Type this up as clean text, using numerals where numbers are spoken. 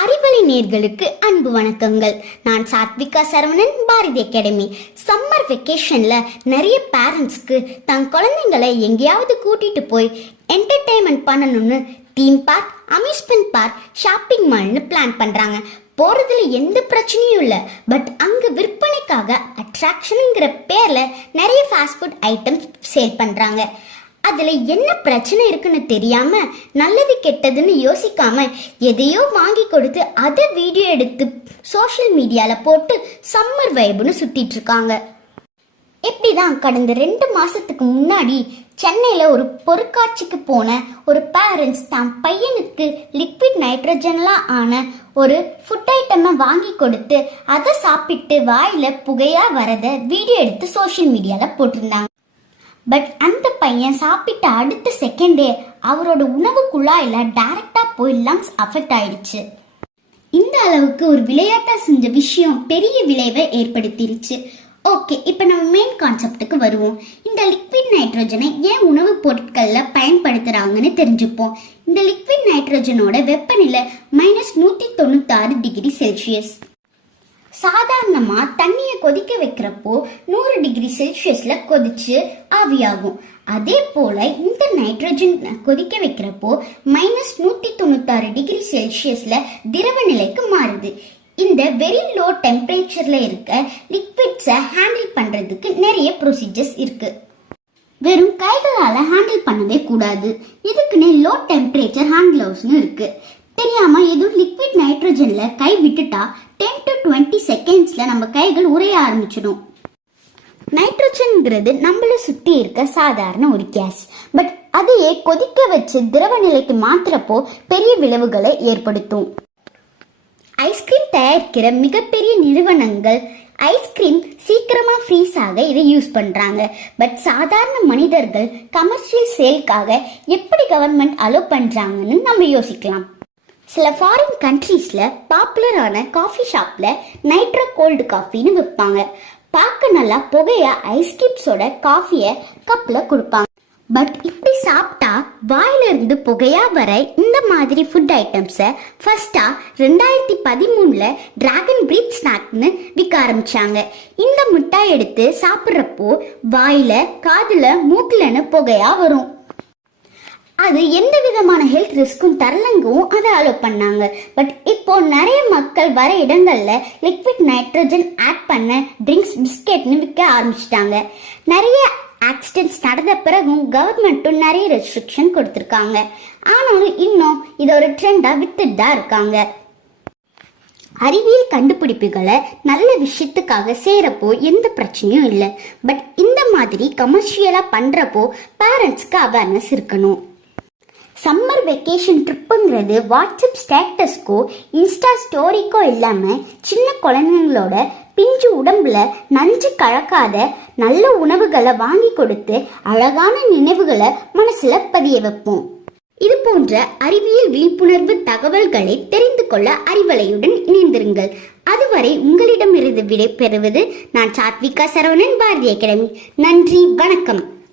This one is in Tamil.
அறிவலை நேர்களுக்கு அன்பு வணக்கங்கள். நான் சாத்விகா சரவணன், பாரதி அகாடமி. சம்மர் வெக்கேஷன்ல நிறைய பேரண்ட்ஸ்க்கு தன் குழந்தைங்களை எங்கேயாவது கூட்டிட்டு போய் என்டர்டைன்மெண்ட் பண்ணணும்னு theme park, amusement park, shopping மால்னு plan பண்றாங்க. போறதுல எந்த பிரச்சனையும் இல்லை. பட் அங்க விற்பனைக்காக அட்ராக்ஷனுங்கிற பேர்ல நிறைய ஃபாஸ்ட் ஃபுட் ஐட்டம்ஸ் சேல் பண்றாங்க. அதுல என்ன பிரச்சனை இருக்குன்னு தெரியாம, நல்லது கெட்டதுன்னு யோசிக்காம எதையோ வாங்கி கொடுத்து அதை வீடியோ எடுத்து சோஷியல் மீடியால போட்டு சம்மர் வைப்னு சுத்திட்டு இருக்காங்க. இப்படிதான் கடந்த 2 மாசத்துக்கு முன்னாடி சென்னையில ஒரு பொருட்காட்சிக்கு போன ஒரு பேரண்ட்ஸ் தான் பையனுக்கு லிக்விட் நைட்ரஜன்லாம் ஆன ஒரு ஃபுட் ஐட்டமை வாங்கி கொடுத்து அதை சாப்பிட்டு வாயில புகையா வரத வீடியோ எடுத்து சோஷியல் மீடியால போட்டிருந்தாங்க. பட் அந்த பையன் சாப்பிட்ட அடுத்த செகண்டே அவரோட உணவு குழாயில டைரக்டா போய் லங்ஸ் அஃபெக்ட் ஆயிடுச்சு. இந்த அளவுக்கு ஒரு விளையாட்டா செஞ்ச விஷயம் பெரிய விளைவை ஏற்படுத்திருச்சு. ஓகே, இப்போ நம்ம மெயின் கான்செப்டுக்கு வருவோம். இந்த லிக்விட் நைட்ரஜனை ஏன் உணவுப் பொருட்கள்ல பயன்படுத்துறாங்கன்னு தெரிஞ்சுப்போம். இந்த லிக்விட் நைட்ரஜனோட வெப்பநிலை -196 டிகிரி செல்சியஸ். சாதாரணமா தண்ணியை கொதிக்க வைக்கிறப்போ 100 டிகிரி செல்சியஸ்ல கொதிச்சு ஆவியாகும். அதே போல இந்த நைட்ரஜன் கொதிக்க வைக்கிறப்போ -196 டிகிரி செல்சியஸ்ல திரவ நிலைக்கு மாறுது. இந்த வெரி லோ டெம்பரேச்சர்ல இருக்க லிக்விட்ஸை ஹேண்டில் பண்றதுக்கு நிறைய ப்ரொசீஜர்ஸ் இருக்கு. வெறும் கைகளால ஹேண்டில் பண்ணவே கூடாது. இதுக்குன்னு லோ டெம்பரேச்சர் ஹேண்ட் கிளவுஸ்னு இருக்கு. தெரியாம எதுவும் லிக்விட் நைட்ரஜன்ல கை விட்டுட்டா 10 to 20 செகண்ட்ஸ்ல நம்ம கைகள் உறைய ஆரம்பிச்சிடும். நைட்ரஜன்ங்கிறது நம்மள சுத்தி இருக்க சாதாரண ஒரு கேஸ். பட் அதையே கொதிக்க வச்சு திரவ நிலைக்கு மாத்துறப்போ பெரிய விளைவுகளை ஏற்படுத்தும். ஐஸ்கிரீம் தயாரிக்கிற மிகப்பெரிய நிறுவனங்கள் ஐஸ்கிரீம் சீக்கிரமா ஃப்ரீஸ் ஆக இதை யூஸ் பண்றாங்க. பட் சாதாரண மனிதர்கள் கமர்ஷியல் சேல்காக எப்படி கவர்மெண்ட் அலோ பண்றாங்கன்னு நம்ம யோசிக்கலாம். சில ஃபாரின் கண்ட்ரீஸ்ல பாப்புலரான காஃபி ஷாப்ல நைட்ரோ கோல்டு காஃபின்னு விற்பாங்க. பார்க்க நல்லா புகையா ஐஸ் கியூப்ஸோட காஃபியை கப்ல கொடுப்பாங்க. பட் இப்படி சாப்பிட்டா வாயில இருந்து புகையா வர இந்த மாதிரி ஃபுட் ஐட்டம்ஸை ஃபர்ஸ்டா 2013ல டிராகன் பிரீத் ஸ்நாக்னு விற்க ஆரம்பிச்சாங்க. இந்த மிட்டாய் எடுத்து சாப்பிட்றப்போ வாயில, காதுல, மூக்குலன்னு புகையா வரும். அது எந்த விதமான ஹெல்த் ரிஸ்க்கும் தரலங்கவும் அதை அலோ பண்ணாங்க. பட் இப்போ நிறைய மக்கள் வர இடங்கள்ல லிக்விட் நைட்ரஜன் ஆட் பண்ண ட்ரிங்க்ஸ், பிஸ்கெட்னு விற்க ஆரம்பிச்சிட்டாங்க. நிறைய ஆக்சிடென்ட்ஸ் நடந்த பிறகும் கவர்மெண்ட்டும் நிறைய ரெஸ்ட்ரிக்ஷன் கொடுத்துருக்காங்க. ஆனாலும் இன்னும் இதை ஒரு ட்ரெண்டா வித்துட்டு தான் இருக்காங்க. அறிவியல் கண்டுபிடிப்புகளை நல்ல விஷயத்துக்காக செய்யறப்போ எந்த பிரச்சனையும் இல்லை. பட் இந்த மாதிரி கமர்ஷியலா பண்றப்போ பேரண்ட்ஸ்க்கு அவேர்னஸ் இருக்கணும். சம்மர் வெக்கேஷன் ட்ரிப்புங்கிறது வாட்ஸ்அப் ஸ்டேட்டஸ்க்கோ இன்ஸ்டா ஸ்டோரிக்கோ இல்லாம சின்ன குழந்தைங்களோட பிஞ்சு உடம்புல நஞ்சு கலக்காத நல்ல உணவுகளை வாங்கி கொடுத்து அழகான நினைவுகளை மனசுல பதிய வைப்போம். இது போன்ற அறிவியல் விழிப்புணர்வு தகவல்களை தெரிந்து கொள்ள அறிவலையுடன் இணைந்திருங்கள். அதுவரை உங்களிடமிருந்து விடை பெறுவது நான் சாத்விகா சரவணன், பாரதி அகாடமி. நன்றி, வணக்கம்.